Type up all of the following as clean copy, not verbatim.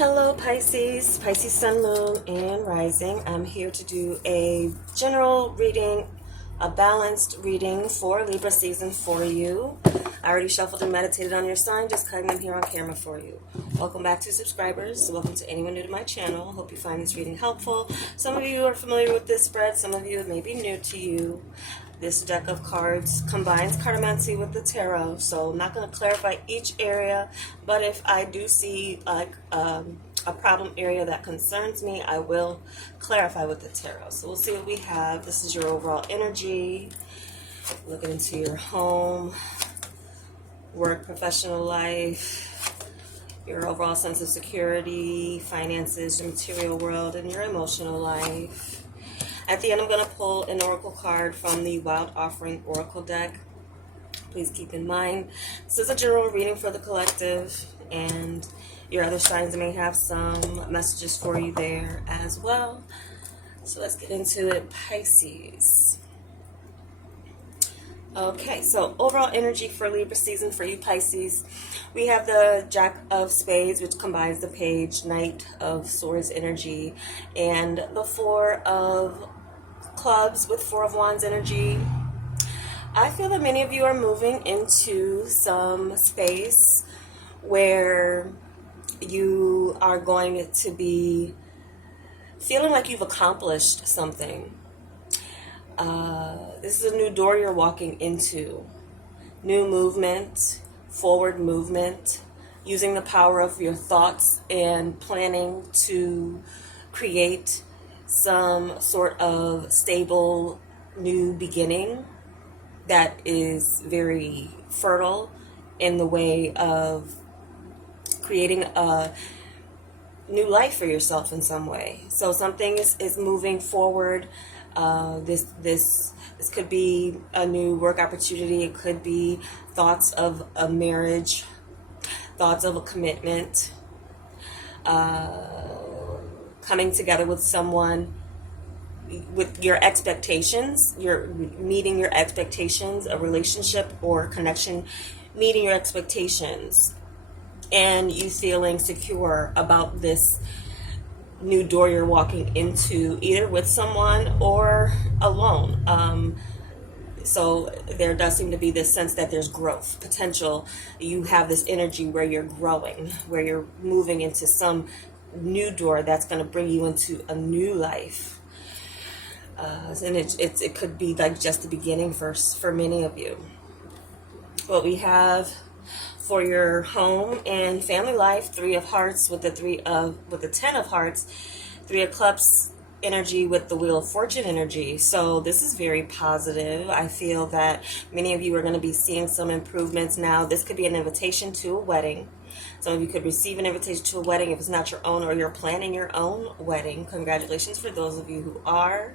Hello Pisces, Pisces Sun, Moon, and Rising. I'm here to do a general reading, a balanced reading for Libra season for you. I already shuffled and meditated on your sign, just cutting them here on camera for you. Welcome back to subscribers. Welcome to anyone new to my channel. Hope you find this reading helpful. Some of you are familiar with this spread, some of you it may be new to you. This deck of cards combines cartomancy with the tarot, so I'm not going to clarify each area, but if I do see like a problem area that concerns me, I will clarify with the tarot. So we'll see what we have. This is your overall energy, looking into your home, work, professional life, your overall sense of security, finances, your material world, and your emotional life. At the end, I'm going to pull an oracle card from the Wild Offering Oracle deck. Please keep in mind, this is a general reading for the collective, and your other signs may have some messages for you there as well. So let's get into it, Pisces. Okay, so overall energy for Libra season for you, Pisces. We have the Jack of Spades, which combines the Page, Knight of Swords energy, and the Four of Clubs with Four of Wands energy. I feel that many of you are moving into some space where you are going to be feeling like you've accomplished something. This is a new door you're walking into. New movement, forward movement, using the power of your thoughts and planning to create some sort of stable new beginning that is very fertile in the way of creating a new life for yourself in some way. So something is moving forward. This could be a new work opportunity. It could be thoughts of a marriage, thoughts of a commitment, coming together with someone with your expectations. You're meeting your expectations, a relationship or connection meeting your expectations, and you feeling secure about this new door you're walking into, either with someone or alone. So there does seem to be this sense that there's growth potential. You have this energy where you're growing, where you're moving into some new door that's going to bring you into a new life. And it could be like just the beginning for many of you. What we have for your home and family life, Three of Hearts with the Ten of Hearts, Three of Cups energy with the Wheel of Fortune energy. So this is very positive. I feel that many of you are going to be seeing some improvements now. This could be an invitation to a wedding. Some of you could receive an invitation to a wedding if it's not your own, or you're planning your own wedding. Congratulations for those of you who are.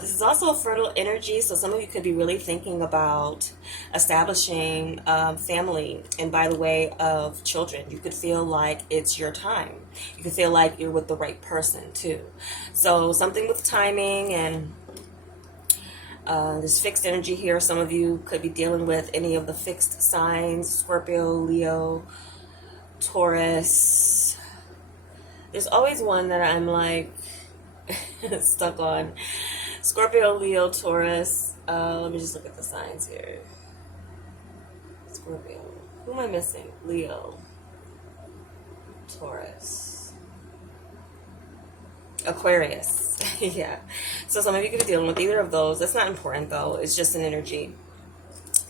This is also a fertile energy, so some of you could be really thinking about establishing family, and by the way of children. You could feel like it's your time. You could feel like you're with the right person too. So something with timing and there's fixed energy here. Some of you could be dealing with any of the fixed signs, Scorpio, Leo, Taurus. There's always one that I'm like stuck on. Scorpio, Leo, Taurus. Let me just look at the signs here. Scorpio. Who am I missing? Leo, Taurus, Aquarius. Yeah. So some of you could be dealing with either of those. That's not important though. It's just an energy.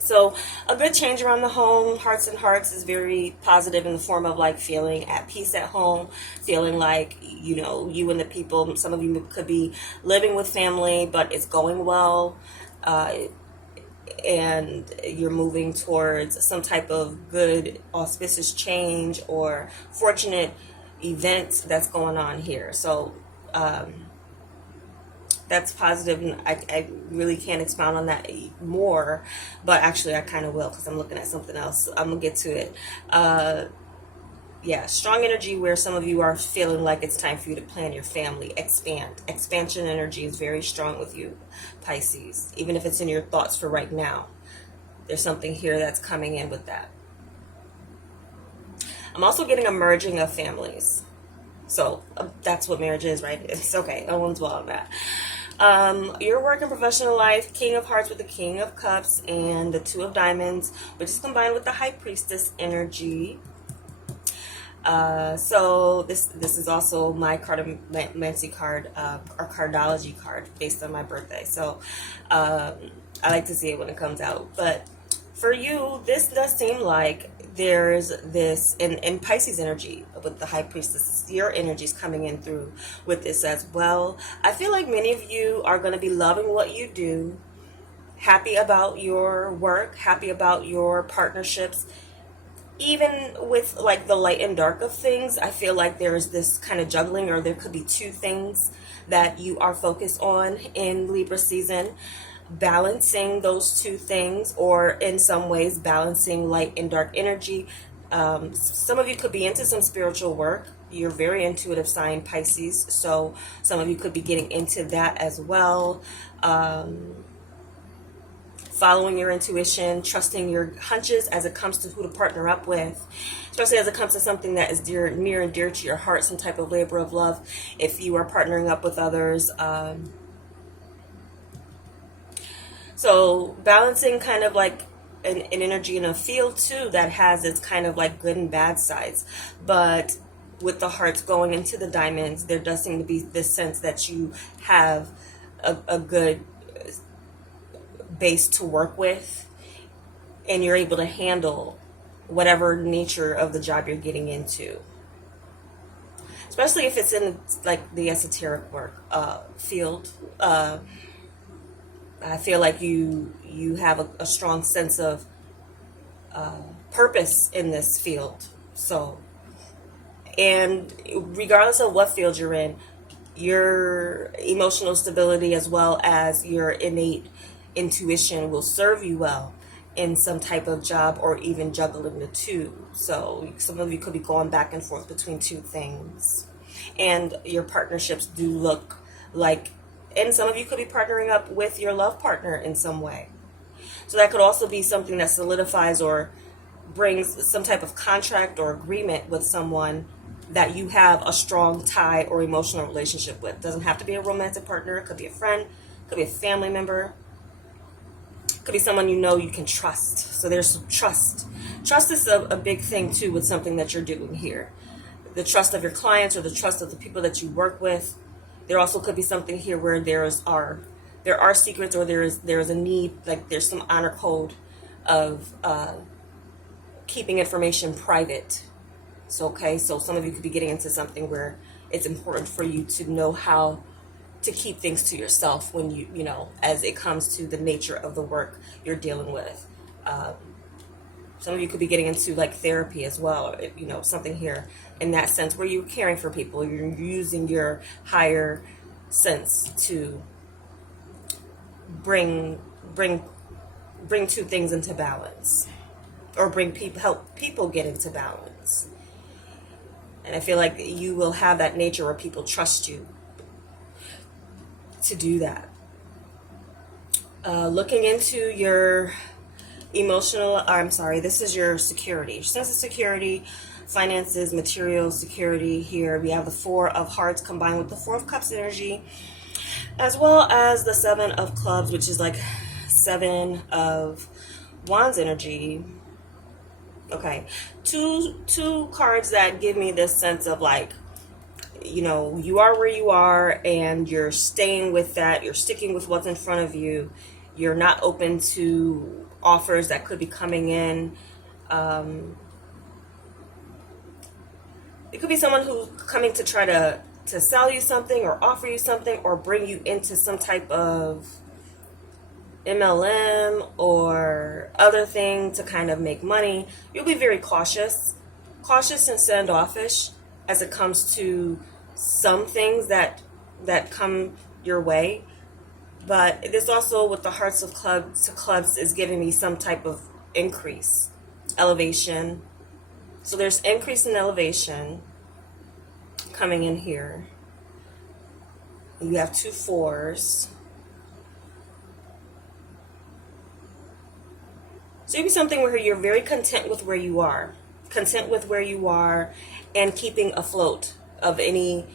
So a good change around the home. Hearts and Hearts is very positive in the form of like feeling at peace at home, feeling like, you know, you and the people, some of you could be living with family, but it's going well, and you're moving towards some type of good, auspicious change or fortunate event that's going on here. So that's positive, and I really can't expound on that more, but actually I kind of will, because I'm looking at something else. I'm going to get to it. Yeah, strong energy where some of you are feeling like it's time for you to plan your family, expand. Expansion energy is very strong with you, Pisces, even if it's in your thoughts for right now. There's something here that's coming in with that. I'm also getting a merging of families. So that's what marriage is, right? It's okay. Owen's well on that. Your work and professional life, King of Hearts with the King of Cups and the Two of Diamonds, which is combined with the High Priestess energy. So this is also my cartomancy card, or cardology card based on my birthday. So I like to see it when it comes out. But for you, this does seem like there's this in Pisces energy with the High Priestess. Your energy is coming in through with this as well. I feel like many of you are going to be loving what you do, happy about your work, happy about your partnerships. Even with like the light and dark of things, I feel like there is this kind of juggling, or there could be two things that you are focused on in Libra season. Balancing those two things, or in some ways balancing light and dark energy. Some of you could be into some spiritual work. You're very intuitive sign, Pisces, so some of you could be getting into that as well. Following your intuition, trusting your hunches as it comes to who to partner up with, especially as it comes to something that is near and dear to your heart, some type of labor of love. If you are partnering up with others, so balancing kind of like an energy in a field too that has its kind of like good and bad sides. But with the hearts going into the diamonds, there does seem to be this sense that you have a good base to work with, and you're able to handle whatever nature of the job you're getting into. Especially if it's in like the esoteric work field. I feel like you have a strong sense of purpose in this field. So, and regardless of what field you're in, your emotional stability as well as your innate intuition will serve you well in some type of job, or even juggling the two. So some of you could be going back and forth between two things, and your partnerships do look like, and some of you could be partnering up with your love partner in some way. So that could also be something that solidifies or brings some type of contract or agreement with someone that you have a strong tie or emotional relationship with. It doesn't have to be a romantic partner. It could be a friend. It could be a family member. It could be someone you know you can trust. So there's some trust. Trust is a big thing too with something that you're doing here. The trust of your clients, or the trust of the people that you work with. There also could be something here where there are secrets, or there is a need, like there's some honor code of keeping information private. So so some of you could be getting into something where it's important for you to know how to keep things to yourself when you know, as it comes to the nature of the work you're dealing with. Some of you could be getting into like therapy as well, you know, something here in that sense where you're caring for people. You're using your higher sense to bring two things into balance, or help people get into balance. And I feel like you will have that nature where people trust you to do that. Looking into your this is your security, your sense of security, finances, material security. Here we have the Four of Hearts combined with the Four of Cups energy, as well as the Seven of Clubs, which is like Seven of Wands energy. Okay, two cards that give me this sense of like, you know, you are where you are and you're staying with that. You're sticking with what's in front of you. You're not open to offers that could be coming in. It could be someone who's coming to try to sell you something, or offer you something, or bring you into some type of MLM or other thing to kind of make money. You'll be very cautious and standoffish as it comes to some things that come your way. But this also, with the Hearts of Clubs, is giving me some type of increase, elevation. So there's increase in elevation coming in here. You have two fours. So it'd be something where you're very content with where you are and keeping afloat. of any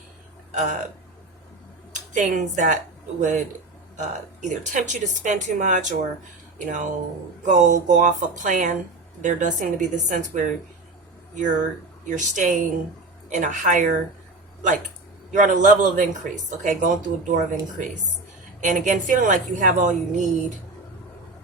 things that would either tempt you to spend too much, or go off a plan. There does seem to be this sense where you're staying in a higher, like you're on a level of increase, okay, going through a door of increase, and again feeling like you have all you need.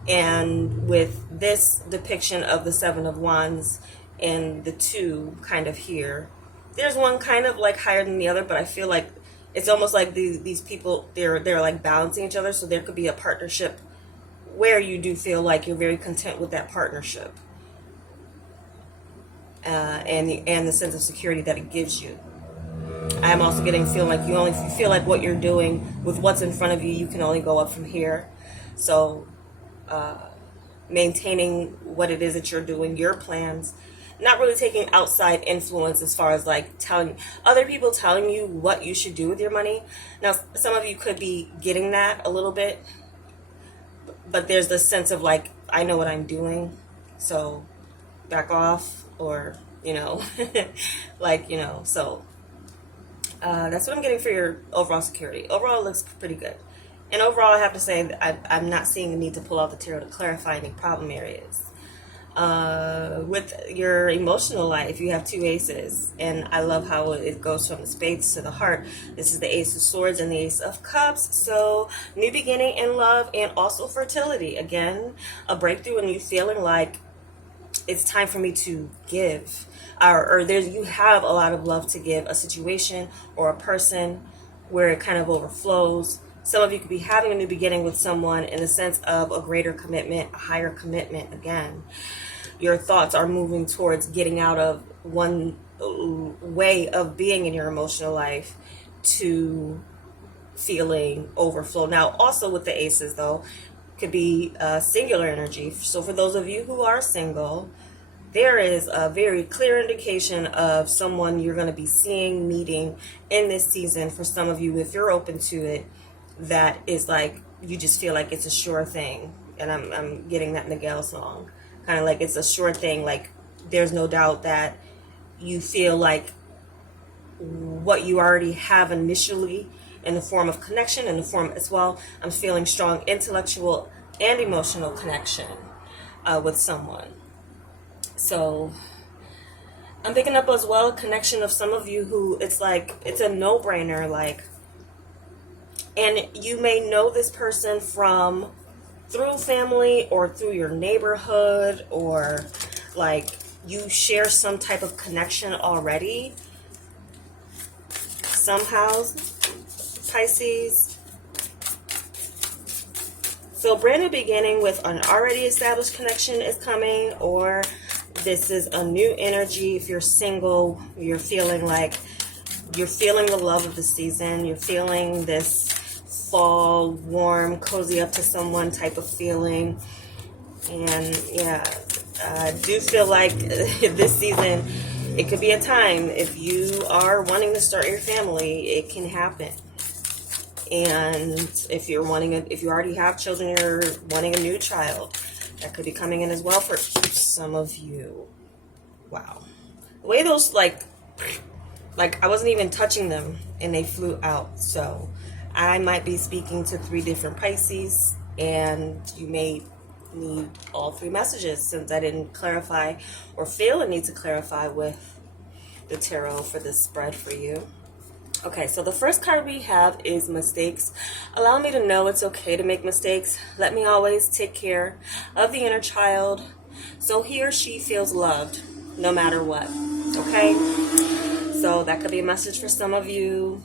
And with this depiction of the Seven of Wands and the two kind of here, there's one kind of like higher than the other, but I feel like it's almost like these people, they're like balancing each other. So there could be a partnership where you do feel like you're very content with that partnership, and the sense of security that it gives you. I'm also feeling like you feel like what you're doing with what's in front of you, you can only go up from here. So maintaining what it is that you're doing, your plans, not really taking outside influence as far as like other people telling you what you should do with your money. Now, some of you could be getting that a little bit, but there's this sense of like, I know what I'm doing, so back off, or so that's what I'm getting for your overall security. Overall, it looks pretty good. And overall, I have to say that I'm not seeing the need to pull out the tarot to clarify any problem areas. With your emotional life, you have two aces, and I love how it goes from the spades to the heart. This is the Ace of Swords and the Ace of Cups. So new beginning in love, and also fertility. Again, a breakthrough, and you feeling like it's time for me to give, or you have a lot of love to give, a situation or a person where it kind of overflows. Some of you could be having a new beginning with someone in the sense of a greater commitment, a higher commitment. Again, your thoughts are moving towards getting out of one way of being in your emotional life to feeling overflow. Now, also with the aces, though, could be singular energy. So for those of you who are single, there is a very clear indication of someone you're going to be seeing, meeting in this season. For some of you, if you're open to it, that is like, you just feel like it's a sure thing. And I'm getting that Miguel song. Kind of like it's a sure thing. Like there's no doubt that you feel like what you already have initially in the form of connection, in the form as well, I'm feeling strong intellectual and emotional connection with someone. So I'm picking up as well a connection of some of you who it's like, it's a no-brainer, like, and you may know this person from through family or through your neighborhood, or like you share some type of connection already somehow, Pisces. So brand new beginning with an already established connection is coming, or this is a new energy. If you're single, you're feeling like you're feeling the love of the season. You're feeling this fall, warm, cozy up to someone type of feeling. And yeah, I do feel like this season, it could be a time, if you are wanting to start your family, it can happen. And if you already have children, you're wanting a new child, that could be coming in as well for some of you. Wow. The way those, like I wasn't even touching them and they flew out. So I might be speaking to 3 different Pisces, and you may need all 3 messages since I didn't clarify or feel a need to clarify with the tarot for this spread for you. Okay, so the first card we have is mistakes. Allow me to know it's okay to make mistakes. Let me always take care of the inner child so he or she feels loved no matter what. Okay, so that could be a message for some of you.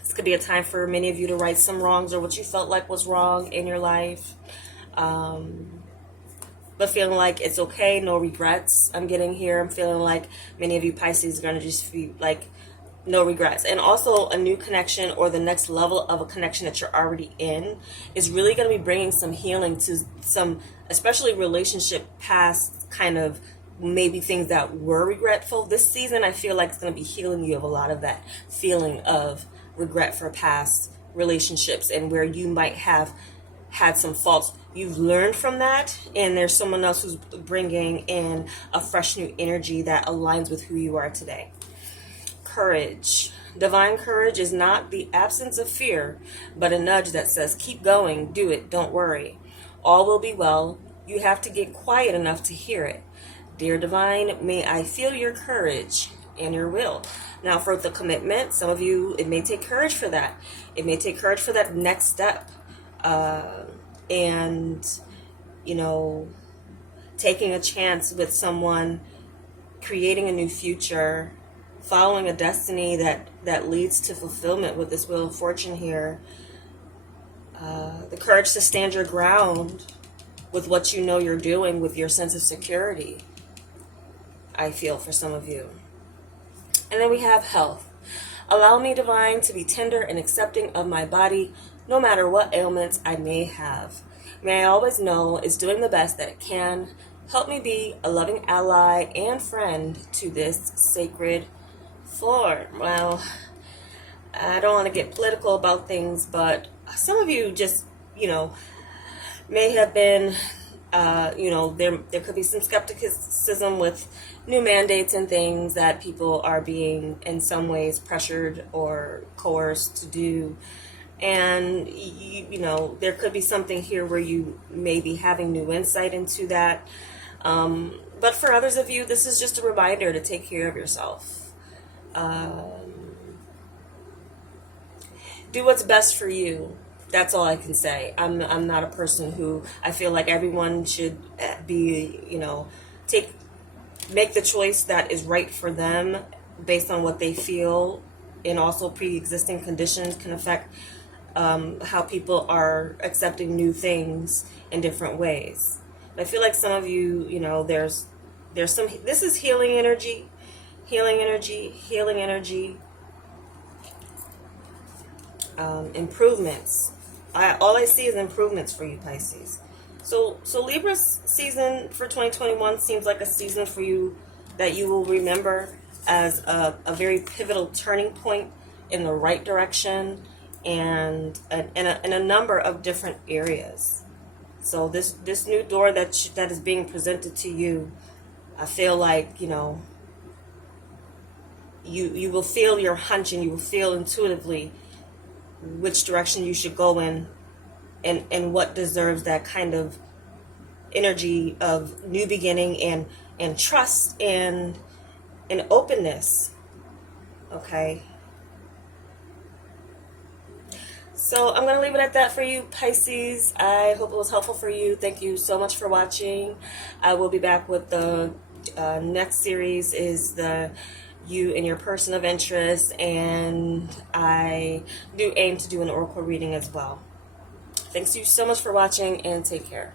This could be a time for many of you to right some wrongs or what you felt like was wrong in your life. But feeling like it's okay, no regrets. I'm getting here. I'm feeling like many of you Pisces are going to just feel like no regrets. And also a new connection or the next level of a connection that you're already in is really going to be bringing some healing to some, especially relationship past kind of maybe things that were regretful. This season, I feel like it's going to be healing you of a lot of that feeling of regret for past relationships and where you might have had some faults. You've learned from that, and there's someone else who's bringing in a fresh new energy that aligns with who you are today. courage. Divine courage is not the absence of fear, but a nudge that says, keep going, do it, don't worry. All will be well. You have to get quiet enough to hear it. Dear Divine, may I feel your courage and your will. Now for the commitment, some of you, it may take courage for that. It may take courage for that next step. And, you know, taking a chance with someone, creating a new future, following a destiny that leads to fulfillment with this Wheel of Fortune here. The courage to stand your ground with what you know you're doing, with your sense of security, I feel for some of you. And then we have health. Allow me, Divine, to be tender and accepting of my body, no matter what ailments I may have. May I always know it's doing the best that it can. Help me be a loving ally and friend to this sacred floor. Well, I don't want to get political about things, but some of you just, may have been, there could be some skepticism with new mandates and things that people are being in some ways pressured or coerced to do. And, there could be something here where you may be having new insight into that. But for others of you, this is just a reminder to take care of yourself. Do what's best for you. That's all I can say. I'm not a person who, I feel like everyone should be, make the choice that is right for them based on what they feel, and also pre-existing conditions can affect how people are accepting new things in different ways. But I feel like some of you, there's some, this is healing energy, improvements. All I see is improvements for you, Pisces. So Libra's season for 2021 seems like a season for you that you will remember as a very pivotal turning point in the right direction, and in a number of different areas. So this new door that is being presented to you, I feel like, you will feel your hunch, and you will feel intuitively which direction you should go in, and what deserves that kind of energy of new beginning and trust and openness. Okay. So I'm going to leave it at that for you, Pisces. I hope it was helpful for you. Thank you so much for watching. I will be back with the next series is the you and your person of interest, and I do aim to do an oracle reading as well. Thanks you so much for watching, and take care.